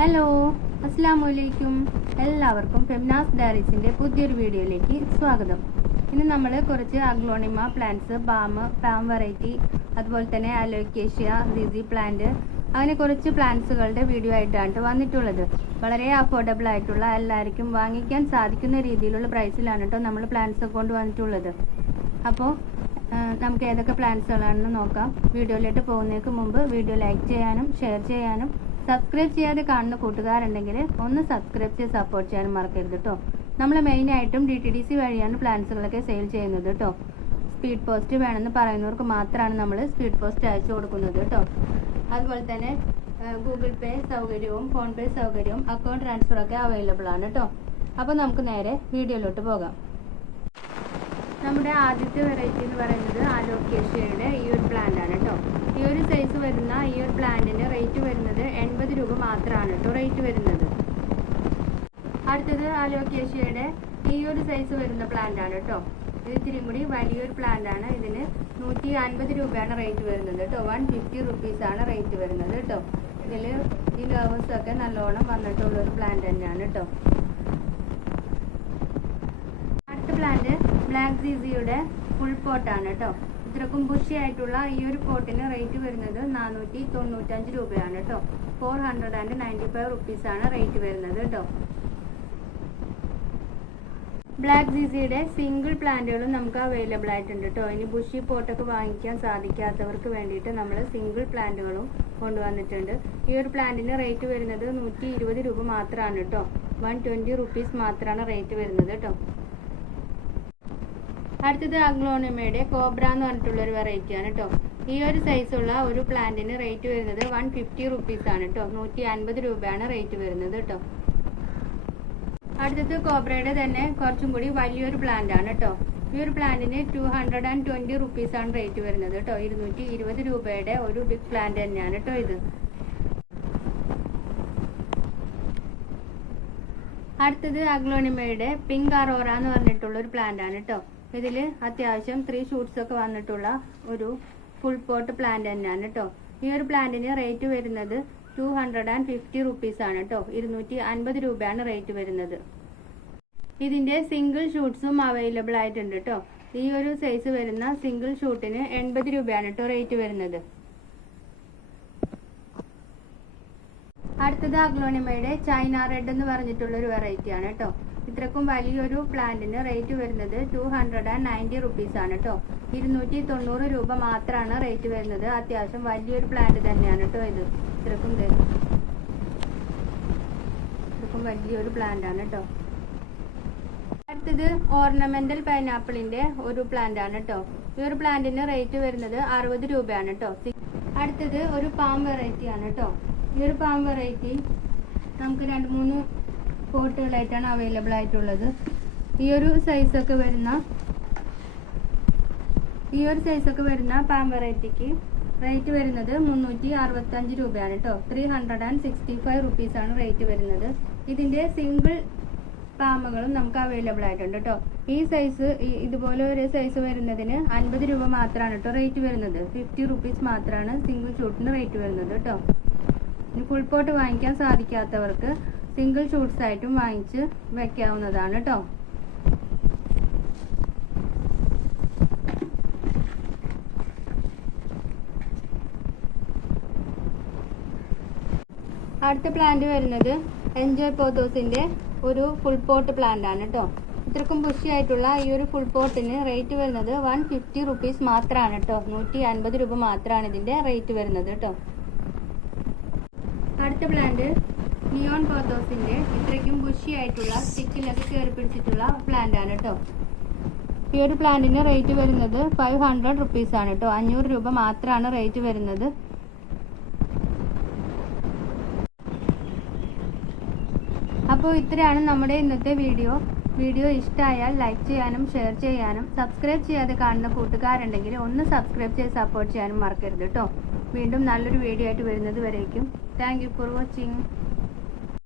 Hello, അസ്സലാമലൈക്കും. എല്ലാവർക്കും ഫെമിനാസ് ഡയറീസിൻ്റെ പുതിയൊരു വീഡിയോയിലേക്ക് സ്വാഗതം. ഇന്ന് നമ്മൾ കുറച്ച് അഗ്ലോണിമ പ്ലാന്റ്സ്, പാം വെറൈറ്റി, അതുപോലെ തന്നെ അലോക്കേഷ്യ, റിസി പ്ലാന്റ്, അങ്ങനെ കുറച്ച് പ്ലാന്റ്സുകളുടെ വീഡിയോ ആയിട്ടാണ് വന്നിട്ടുള്ളത്. വളരെ അഫോർഡബിൾ ആയിട്ടുള്ള, എല്ലാവർക്കും വാങ്ങിക്കാൻ സാധിക്കുന്ന രീതിയിലുള്ള പ്രൈസിലാണ് കേട്ടോ നമ്മൾ പ്ലാന്റ്സ് കൊണ്ട് വന്നിട്ടുള്ളത്. അപ്പോൾ നമുക്ക് ഏതൊക്കെ പ്ലാന്റ്സുകളാണെന്ന് നോക്കാം. വീഡിയോയിലോട്ട് പോകുന്നതിന് മുമ്പ് വീഡിയോ ലൈക്ക് ചെയ്യാനും ഷെയർ ചെയ്യാനും സബ്സ്ക്രൈബ് ചെയ്യാതെ കാണുന്ന കൂട്ടുകാരുണ്ടെങ്കിൽ ഒന്ന് സബ്സ്ക്രൈബ് ചെയ്ത് സപ്പോർട്ട് ചെയ്യാനും മറക്കരുത് കേട്ടോ. നമ്മൾ മെയിനായിട്ടും DTDC വഴിയാണ് പ്ലാന്റ്സുകളൊക്കെ സെയിൽ ചെയ്യുന്നത് കേട്ടോ. സ്പീഡ് പോസ്റ്റ് വേണമെന്ന് പറയുന്നവർക്ക് മാത്രമാണ് നമ്മൾ സ്പീഡ് പോസ്റ്റ് അയച്ചു കൊടുക്കുന്നത് കേട്ടോ. അതുപോലെ തന്നെ ഗൂഗിൾ പേ സൗകര്യവും ഫോൺ പേ സൗകര്യവും അക്കൗണ്ട് ട്രാൻസ്ഫറൊക്കെ അവൈലബിൾ ആണ് കേട്ടോ. അപ്പോൾ നമുക്ക് നേരെ വീഡിയോയിലോട്ട് പോകാം. നമ്മുടെ ആദ്യത്തെ വെറൈറ്റി എന്ന് പറയുന്നത് അലോക്കേഷ്യയുടെ ഈ ഒരു പ്ലാന്റ് ആണ് കേട്ടോ. ഈ ഒരു സൈസ് വരുന്ന ഈ ഒരു പ്ലാന്റിന് റേറ്റ് വരുന്നത് 80 രൂപ മാത്രമാണ് കേട്ടോ റേറ്റ് വരുന്നത്. അടുത്തത് അലോക്കേഷ്യയുടെ ഈ ഒരു സൈസ് വരുന്ന പ്ലാന്റ് ആണ് കേട്ടോ. ഇത് ഇത്തിരി കൂടി വലിയൊരു പ്ലാന്റ് ആണ്. ഇതിന് 150 രൂപയാണ് റേറ്റ് വരുന്നത് കേട്ടോ. 150 റുപ്പീസാണ് റേറ്റ് വരുന്നത് കേട്ടോ. ഇതിൽ ഈ ലവേഴ്സ് ഒക്കെ നല്ലോണം വന്നിട്ടുള്ളൊരു പ്ലാന്റ് തന്നെയാണ് കേട്ടോ. അടുത്ത പ്ലാന്റ് ബ്ലാക്ക് സീസിയുടെ ഫുൾ പോട്ടാണ് കേട്ടോ. ഇത്രക്കും ബുഷി ആയിട്ടുള്ള ഈ ഒരു പോട്ടിന് റേറ്റ് വരുന്നത് 495 രൂപയാണ് കേട്ടോ. 495 റുപ്പീസാണ് റേറ്റ് വരുന്നത് കേട്ടോ. ബ്ലാക്ക് സീസിയുടെ സിംഗിൾ പ്ലാന്റുകളും നമുക്ക് അവൈലബിൾ ആയിട്ടുണ്ട് കേട്ടോ. ഇനി ബുഷി പോട്ടൊക്കെ വാങ്ങിക്കാൻ സാധിക്കാത്തവർക്ക് വേണ്ടിയിട്ട് നമ്മൾ സിംഗിൾ പ്ലാന്റുകളും കൊണ്ടുവന്നിട്ടുണ്ട്. ഈ ഒരു പ്ലാന്റിന് റേറ്റ് വരുന്നത് 120 രൂപ മാത്രമാണ് കേട്ടോ. 120 റുപ്പീസ് മാത്രമാണ് റേറ്റ് വരുന്നത് കേട്ടോ. അടുത്തത് അഗ്ലോണിമയുടെ കോബ്ര എന്ന് പറഞ്ഞിട്ടുള്ള ഒരു വെറൈറ്റി ആണ് കേട്ടോ. ഈ ഒരു സൈസുള്ള ഒരു പ്ലാന്റിന് റേറ്റ് വരുന്നത് 150 റുപ്പീസാണ് കേട്ടോ. 150 രൂപയാണ് റേറ്റ് വരുന്നത് കേട്ടോ. അടുത്തത് കോബ്രയുടെ തന്നെ കുറച്ചും കൂടി വലിയൊരു പ്ലാന്റ് ആണ് കേട്ടോ. ഈ ഒരു പ്ലാന്റിന് 220 റുപ്പീസാണ് റേറ്റ് വരുന്നത് കേട്ടോ. 220 രൂപയുടെ ഒരു ബിഗ് പ്ലാന്റ് തന്നെയാണ് കേട്ടോ ഇത്. അടുത്തത് അഗ്ലോണിമയുടെ പിങ്ക് അറോറ എന്ന് പറഞ്ഞിട്ടുള്ള ഒരു പ്ലാന്റ് ആണ് കേട്ടോ. ഇതിൽ അത്യാവശ്യം 3 ഷൂട്ട്സ് ഒക്കെ വന്നിട്ടുള്ള ഒരു ഫുൾ പോട്ട് പ്ലാന്റ് തന്നെയാണ് കേട്ടോ. ഈ ഒരു പ്ലാന്റിന് റേറ്റ് വരുന്നത് 250 റുപ്പീസാണ് കേട്ടോ. 250 രൂപയാണ് റേറ്റ് വരുന്നത്. ഇതിന്റെ സിംഗിൾ ഷൂട്ട്സും അവൈലബിൾ ആയിട്ടുണ്ട് കേട്ടോ. ഈ ഒരു സൈസ് വരുന്ന സിംഗിൾ ഷൂട്ടിന് 80 രൂപയാണ് കേട്ടോ റേറ്റ് വരുന്നത്. അടുത്തത് അഗ്ലോണിമയുടെ ചൈന റെഡ് എന്ന് പറഞ്ഞിട്ടുള്ള ഒരു വെറൈറ്റി ആണ് കേട്ടോ. ഇത്രക്കും വലിയൊരു പ്ലാന്റിന് റേറ്റ് വരുന്നത് 290 റുപ്പീസാണ് കേട്ടോ. 290 രൂപ മാത്രമാണ് റേറ്റ് വരുന്നത്. അത്യാവശ്യം വലിയൊരു പ്ലാന്റ് തന്നെയാണ് കേട്ടോ ഇത്. ഇത്രക്കും വലിയൊരു പ്ലാന്റ് ആണ് കേട്ടോ. അടുത്തത് ഓർണമെന്റൽ പൈനാപ്പിളിന്റെ ഒരു പ്ലാന്റ് ആണ് കേട്ടോ. ഈ ഒരു പ്ലാന്റിന് റേറ്റ് വരുന്നത് 60 രൂപയാണ് കേട്ടോ. അടുത്തത് ഒരു പാം വെറൈറ്റി ആണ് കേട്ടോ. ഈ ഒരു പാം വെറൈറ്റി നമുക്ക് 2-3 പോട്ടുകളായിട്ടാണ് അവൈലബിൾ ആയിട്ടുള്ളത്. ഈ ഒരു സൈസൊക്കെ വരുന്ന പാം വെറൈറ്റിക്ക് റേറ്റ് വരുന്നത് 365 രൂപയാണ് കേട്ടോ. 365 റുപ്പീസാണ് റേറ്റ് വരുന്നത്. ഇതിന്റെ സിംഗിൾ പാമുകളും നമുക്ക് അവൈലബിൾ ആയിട്ടുണ്ട് കേട്ടോ. ഈ സൈസ് ഇതുപോലെ ഒരു സൈസ് വരുന്നതിന് 50 രൂപ മാത്രമാണ് കേട്ടോ റേറ്റ് വരുന്നത്. 50 റുപ്പീസ് മാത്രമാണ് സിംഗിൾ ഷൂട്ടിന് റേറ്റ് വരുന്നത് കേട്ടോ. ഇനി ഫുൾ പോട്ട് വാങ്ങിക്കാൻ സാധിക്കാത്തവർക്ക് സിംഗിൾ ഷൂട്ട്സ് ആയിട്ടും വാങ്ങിച്ച് വെക്കാവുന്നതാണ് കേട്ടോ. അടുത്ത പ്ലാന്റ് വരുന്നത് എൻജോയ് പോത്തോസിന്റെ ഒരു ഫുൾ പോട്ട് പ്ലാന്റ് ആണ് കേട്ടോ. ഇത്രക്കും ബുഷി ആയിട്ടുള്ള ഈ ഒരു ഫുൾ പോട്ടിന് റേറ്റ് വരുന്നത് 150 റുപ്പീസ് മാത്രമാണ് കേട്ടോ. 150 രൂപ മാത്രമാണ് ഇതിന്റെ റേറ്റ് വരുന്നത് കേട്ടോ. അടുത്ത പ്ലാന്റ് നിയോൺ പോത്തോസിന്റെ ഇത്രയ്ക്കും ബുഷി ആയിട്ടുള്ള സ്റ്റിക്കിലൊക്കെ കയറി പിടിച്ചിട്ടുള്ള പ്ലാന്റ് ആണ് കേട്ടോ. ഈ ഒരു പ്ലാന്റിന് റേറ്റ് വരുന്നത് 500 റുപ്പീസാണ് കേട്ടോ. 500 രൂപ മാത്രമാണ് റേറ്റ് വരുന്നത്. അപ്പോൾ ഇത്രയാണ് നമ്മുടെ ഇന്നത്തെ വീഡിയോ ഇഷ്ടമായാൽ ലൈക്ക് ചെയ്യാനും ഷെയർ ചെയ്യാനും സബ്സ്ക്രൈബ് ചെയ്യാതെ കാണുന്ന കൂട്ടുകാരുണ്ടെങ്കിൽ ഒന്ന് സബ്സ്ക്രൈബ് ചെയ്ത് സപ്പോർട്ട് ചെയ്യാനും മറക്കരുത് കേട്ടോ. വീണ്ടും നല്ലൊരു വീഡിയോ ആയിട്ട് വരുന്നത് വരേക്കും താങ്ക് യു ഫോർ വാച്ചിങ്.